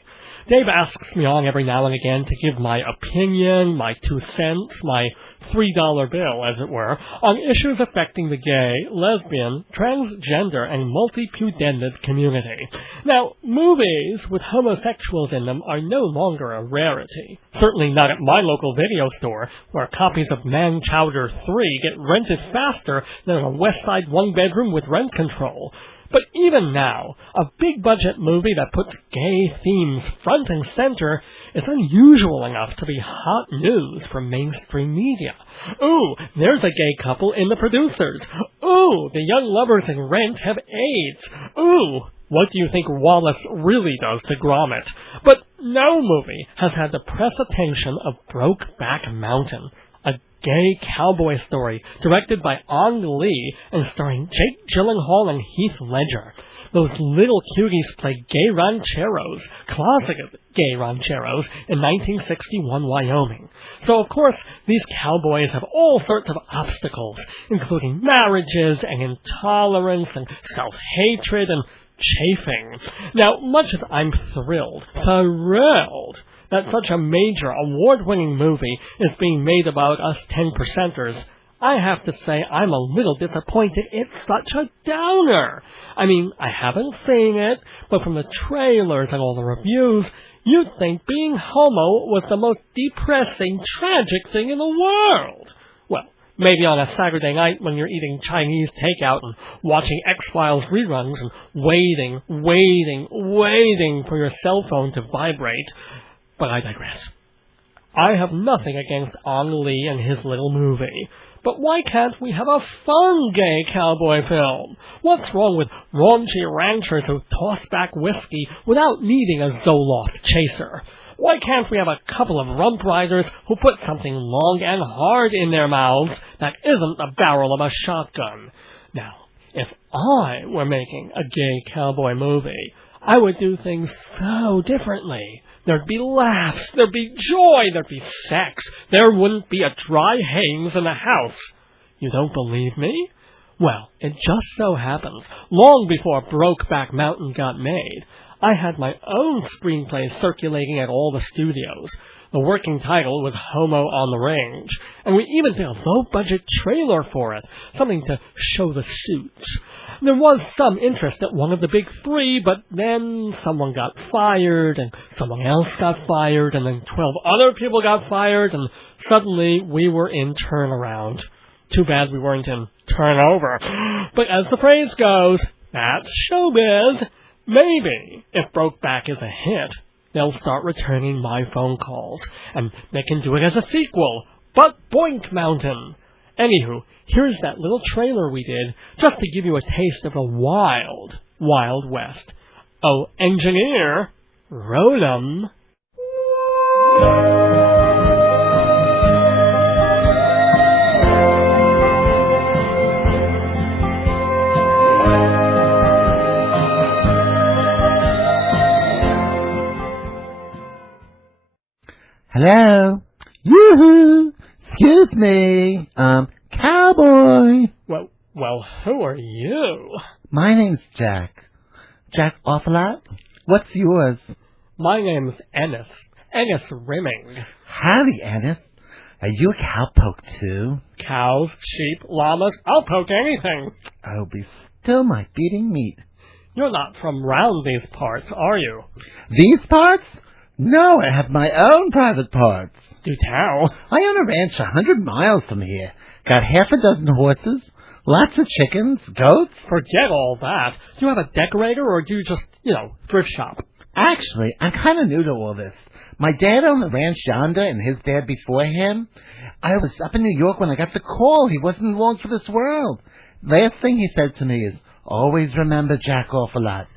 Dave asks me on every now and again to give my opinion, my 2 cents, my $3 bill, as it were, on issues affecting the gay, lesbian, transgender, and multi-pudended community. Now, movies with homosexuals in them are no longer a rarity. Certainly not at my local video store, where copies of Man Chowder 3 get rented faster than a West Side one-bedroom with rent control. But even now, a big-budget movie that puts gay themes front and center is unusual enough to be hot news for mainstream media. Ooh, there's a gay couple in the producers. Ooh, the young lovers in Rent have AIDS. Ooh, what do you think Wallace really does to Gromit? But no movie has had the press attention of Brokeback Mountain, a gay cowboy story directed by Ang Lee and starring Jake Gyllenhaal and Heath Ledger. Those little cuties play gay rancheros, closeted gay rancheros, in 1961 Wyoming. So, of course, these cowboys have all sorts of obstacles, including marriages and intolerance and self-hatred and chafing. Now, much as I'm thrilled that such a major award-winning movie is being made about us 10%ers, I have to say I'm a little disappointed it's such a downer. I mean, I haven't seen it, but from the trailers and all the reviews, you'd think being homo was the most depressing, tragic thing in the world. Well, maybe on a Saturday night when you're eating Chinese takeout and watching X-Files reruns and waiting for your cell phone to vibrate. But I digress. I have nothing against Ang Lee and his little movie, But why can't we have a fun gay cowboy film? What's wrong with raunchy ranchers who toss back whiskey without needing a Zoloft chaser? Why can't we have a couple of rump riders who put something long and hard in their mouths that isn't the barrel of a shotgun? Now, if I were making a gay cowboy movie, I would do things so differently. There'd be laughs, there'd be joy, there'd be sex. There wouldn't be a dry Haines in the house. You don't believe me? Well, it just so happens, long before Brokeback Mountain got made, I had my own screenplay circulating at all the studios. The working title was Homo on the Range, and we even did a low-budget trailer for it, something to show the suits. There was some interest at one of the big three, but then someone got fired, and someone else got fired, and then 12 other people got fired, and suddenly we were in turnaround. Too bad we weren't in turnover. But as the phrase goes, that's showbiz. Maybe, if Brokeback is a hit, they'll start returning my phone calls, and they can do it as a sequel, Buttboink Mountain. Anywho, here's that little trailer we did, just to give you a taste of the wild, Wild West. Oh, engineer, roll 'em. Hello? Yoo-hoo! Excuse me, cowboy. Well, who are you? My name's Jack. Jack Awfulot? What's yours? My name's Ennis. Ennis Rimming. Howdy, Ennis. Are you a cowpoke, too? Cows, sheep, llamas, I'll poke anything. Oh, be still my beating meat. You're not from round these parts, are you? These parts? No, I have my own private parts. Do tell. I own a ranch 100 miles from here. Got half a dozen horses, lots of chickens, goats. Forget all that. Do you have a decorator, or do you just, thrift shop? Actually, I'm kind of new to all this. My dad owned the ranch yonder, and his dad before him. I was up in New York when I got the call. He wasn't long for this world. Last thing he said to me is, always remember Jack Awfulot.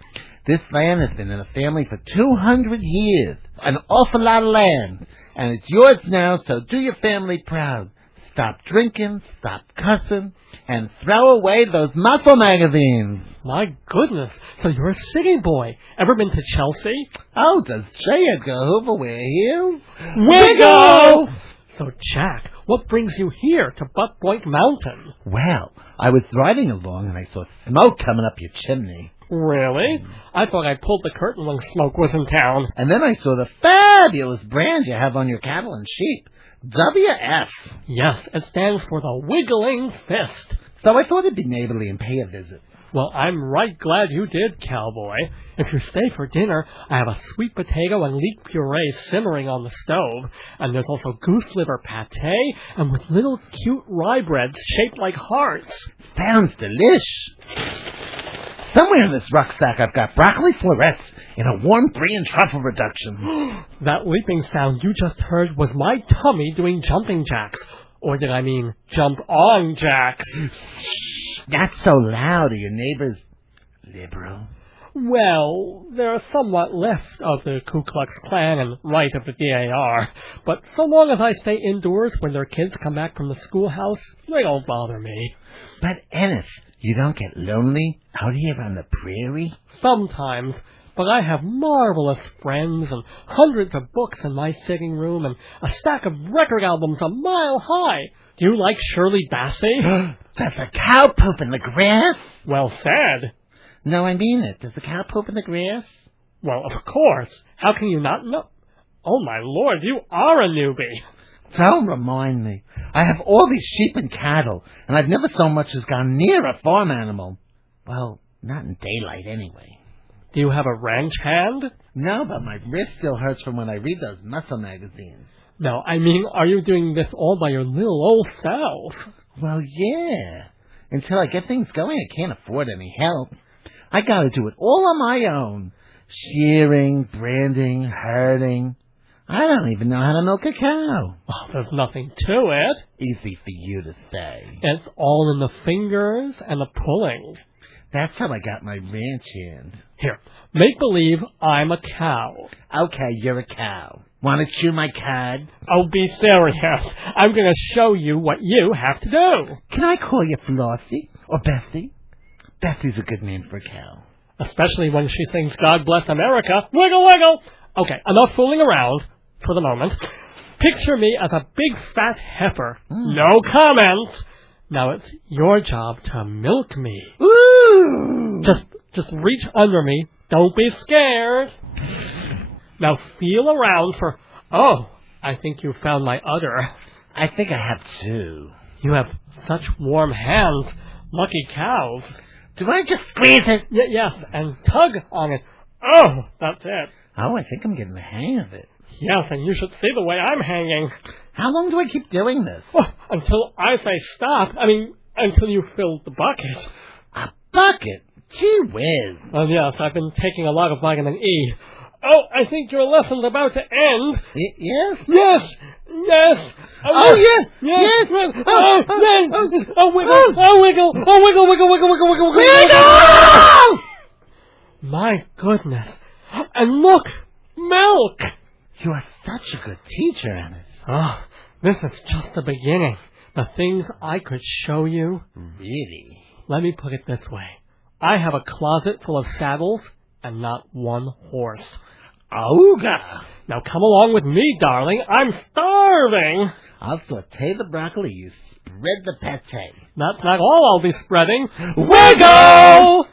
This land has been in a family for 200 years. An awful lot of land. And it's yours now, so do your family proud. Stop drinking, stop cussing, and throw away those muscle magazines. My goodness, so you're a city boy. Ever been to Chelsea? Oh, does J. Edgar Hoover wear heels? Wiggle! So, Jack, what brings you here to Buttboink Mountain? Well, I was riding along and I saw smoke coming up your chimney. Really? I thought I pulled the curtain when smoke was in town. And then I saw the fabulous brand you have on your cattle and sheep. WF. Yes, it stands for the Wiggling Fist. So I thought it'd be neighborly and pay a visit. Well, I'm right glad you did, cowboy. If you stay for dinner, I have a sweet potato and leek puree simmering on the stove, and there's also goose liver pâté, and with little cute rye breads shaped like hearts. Sounds delish. Somewhere in this rucksack I've got broccoli florets in a warm brie and truffle reduction. That leaping sound you just heard was my tummy doing jumping jacks. Or did I mean jump on jacks? Not so loud, or your neighbors liberal. Well, they're somewhat left of the Ku Klux Klan and right of the DAR. But so long as I stay indoors when their kids come back from the schoolhouse, they don't bother me. But Ennis, you don't get lonely out here on the prairie? Sometimes, but I have marvelous friends and hundreds of books in my sitting room and a stack of record albums a mile high. Do you like Shirley Bassey? Does a cow poop in the grass? Well said. No, I mean it. Does the cow poop in the grass? Well, of course. How can you not know? Oh, my Lord, you are a newbie. Don't remind me. I have all these sheep and cattle, and I've never so much as gone near a farm animal. Well, not in daylight, anyway. Do you have a ranch hand? No, but my wrist still hurts from when I read those muscle magazines. No, I mean, are you doing this all by your little old self? Well, yeah. Until I get things going, I can't afford any help. I gotta do it all on my own. Shearing, branding, herding. I don't even know how to milk a cow. Oh, there's nothing to it. Easy for you to say. It's all in the fingers and the pulling. That's how I got my ranch hand. Here, make believe I'm a cow. Okay, you're a cow. Want to chew my cud? Oh, be serious. I'm going to show you what you have to do. Can I call you Flossie or Bessie? Bessie's a good name for a cow. Especially when she sings God Bless America. Wiggle, wiggle. Okay, enough fooling around for the moment. Picture me as a big fat heifer. No comments. Now it's your job to milk me. Ooh! Just reach under me. Don't be scared. Now feel around for... Oh, I think you found my udder. I think I have two. You have such warm hands. Lucky cows. Do I just squeeze it? Yes, and tug on it. Oh, that's it. Oh, I think I'm getting the hang of it. Yes, and you should see the way I'm hanging. How long do I keep doing this? Oh, until I say stop. Until you fill the bucket. A bucket? Gee whiz. Oh, yes, I've been taking a lot of vitamin E. Oh, I think your lesson's about to end. Yes? Yes! Yes! Oh, yes! Yes! Yes! Oh, yes! Oh, wiggle! Oh, wiggle! Oh, wiggle, wiggle, wiggle, wiggle, wiggle, wiggle! Wiggle! My goodness. And look! Milk! You are such a good teacher, Emmett. Oh, this is just the beginning. The things I could show you. Really? Let me put it this way. I have a closet full of saddles and not one horse. Auga! Now come along with me, darling. I'm starving. I'll saute the broccoli, you spread the pate. That's not all I'll be spreading. Wiggle!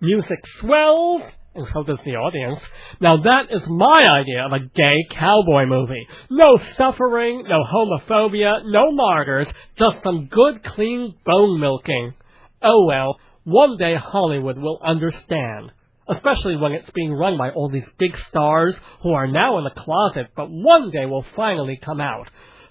Music swells, and so does the audience. Now that is my idea of a gay cowboy movie. No suffering, no homophobia, no martyrs, just some good, clean bone milking. Oh well, one day Hollywood will understand. Especially when it's being run by all these big stars who are now in the closet, but one day will finally come out.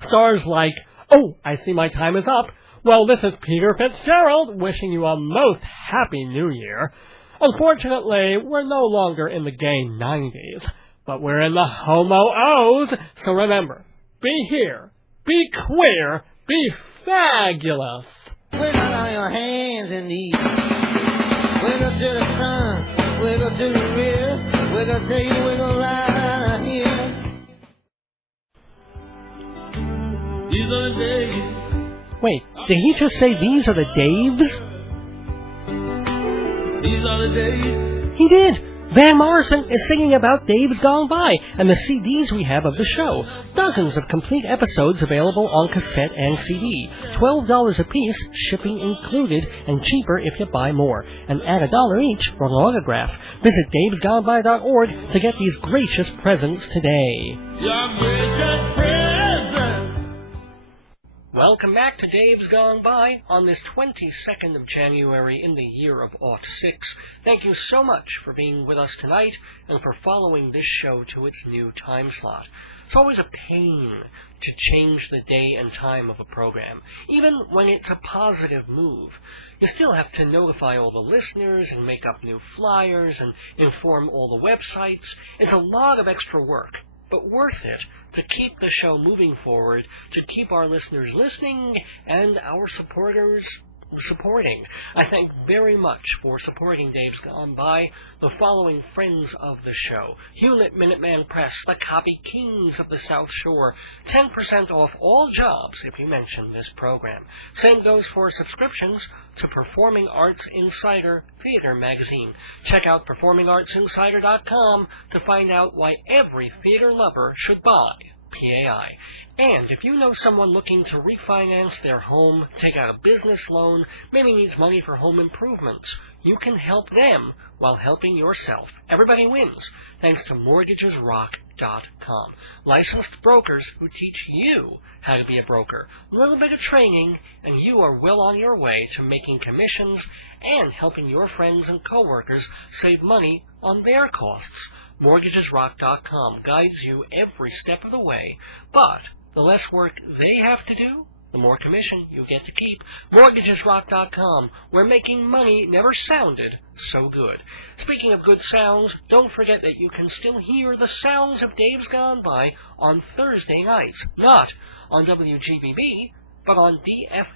Stars like, oh, I see my time is up. Well, this is Peter Fitzgerald wishing you a most happy New Year. Unfortunately, we're no longer in the gay 90s, but we're in the homo-O's, so remember, be here, be queer, be fabulous. Wiggle on your hands and knees. Wiggle to the front, wiggle to the rear, wiggle till you wiggle right here. These are the days. Wait, did he just say these are the Daves? These are the days. He did. Van Morrison is singing about Dave's Gone By and the CDs we have of the show. Dozens of complete episodes available on cassette and CD. $12 a piece, shipping included, and cheaper if you buy more. And add $1 each for an autograph. Visit davesgoneby.org to get these gracious presents today. Your gracious present. Welcome back to Dave's Gone By on this 22nd of January in the year of '06. Thank you so much for being with us tonight and for following this show to its new time slot. It's always a pain to change the day and time of a program, even when it's a positive move. You still have to notify all the listeners and make up new flyers and inform all the websites. It's a lot of extra work, but worth it to keep the show moving forward, to keep our listeners listening, and our supporters supporting. I thank very much for supporting Dave's Gone By the following friends of the show: Hewlett Minuteman Press, the Copy Kings of the South Shore, 10% off all jobs if you mention this program. Same goes for subscriptions to Performing Arts Insider Theater Magazine. Check out performingartsinsider.com to find out why every theater lover should buy PAI. And if you know someone looking to refinance their home, take out a business loan, maybe needs money for home improvements, you can help them while helping yourself. Everybody wins, thanks to MortgagesRock.com. Licensed brokers who teach you how to be a broker. A little bit of training, and you are well on your way to making commissions and helping your friends and coworkers save money on their costs. MortgagesRock.com guides you every step of the way, but the less work they have to do, the more commission you get to keep. MortgagesRock.com, where making money never sounded so good. Speaking of good sounds, don't forget that you can still hear the sounds of Dave's Gone By on Thursday nights. Not on WGBB, but on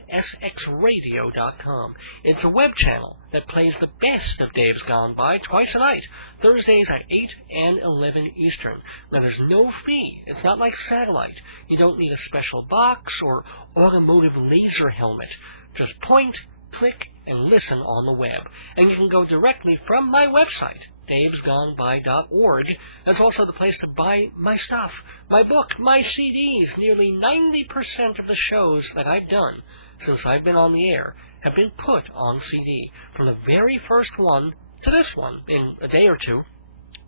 DFSXradio.com. It's a web channel that plays the best of Dave's Gone By twice a night, Thursdays at 8 and 11 Eastern. Now, there's no fee. It's not like satellite. You don't need a special box or automotive laser helmet. Just point, click, and listen on the web. And you can go directly from my website, davesgoneby.org. That's also the place to buy my stuff, my book, my CDs. Nearly 90% of the shows that I've done since I've been on the air have been put on CD, from the very first one to this one in a day or two.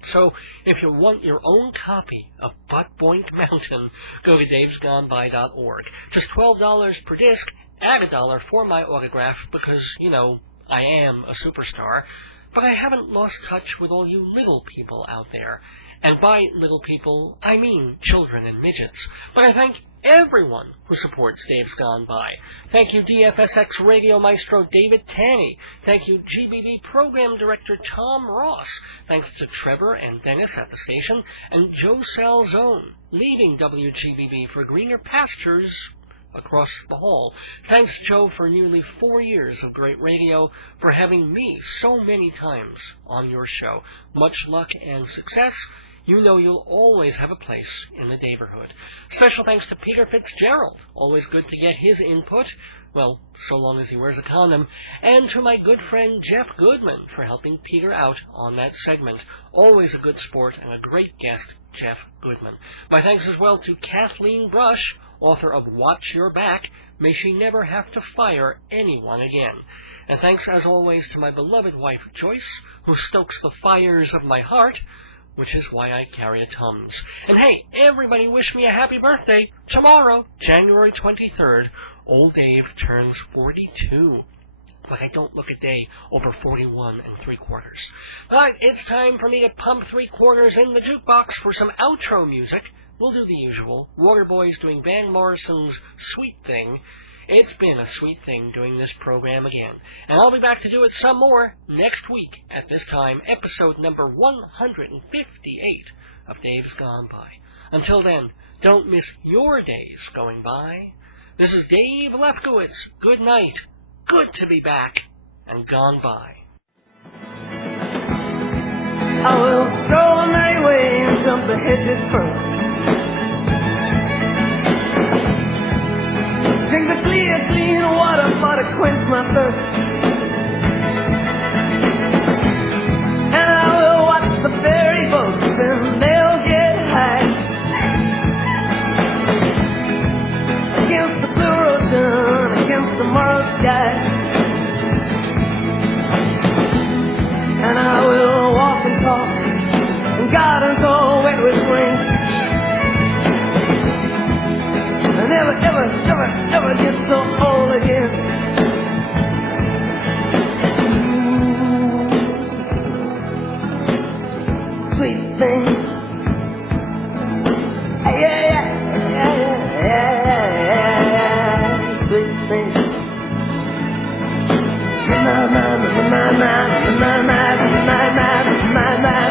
So if you want your own copy of Buttboink Mountain, go to davesgoneby.org. Just $12 per disc. Add $1 for my autograph because, you know, I am a superstar. But I haven't lost touch with all you little people out there. And by little people, I mean children and midgets. But I thank everyone who supports Dave's Gone By. Thank you, DFSX Radio Maestro David Tanney. Thank you, GBB Program Director Tom Ross. Thanks to Trevor and Dennis at the station, and Joe Salzone, leaving WGBB for greener pastures across the hall. Thanks, Joe, for nearly 4 years of great radio, for having me so many times on your show. Much luck and success. You know you'll always have a place in the neighborhood. Special thanks to Peter Fitzgerald. Always good to get his input. Well, so long as he wears a condom. And to my good friend Jeff Goodman for helping Peter out on that segment. Always a good sport and a great guest, Jeff Goodman. My thanks as well to Kathleen Brush, author of Watch Your Back. May she never have to fire anyone again. And thanks as always to my beloved wife Joyce, who stokes the fires of my heart, which is why I carry a Tums. And hey, everybody wish me a happy birthday. Tomorrow, January 23rd, old Dave turns 42. But I don't look a day over 41 3/4. But it's time for me to pump 3/4 in the jukebox for some outro music. We'll do the usual. Waterboys doing Van Morrison's Sweet Thing. It's been a sweet thing doing this program again. And I'll be back to do it some more next week at this time, episode number 158 of Dave's Gone By. Until then, don't miss your days going by. This is Dave Lefkowitz. Good night. Good to be back and gone by. I will throw a merry way and jump the hedges first. Drink the clear, clean water for to quench my thirst. And I will watch the ferry boats and they'll get high against the blue ocean, against the moral sky. And I will walk and talk in gardens all wet with rain. And never, ever, ever, ever get so old again. Sweet thing. Yeah, yeah, yeah, yeah, yeah. Sweet thing. Na na na na na na na na na na na.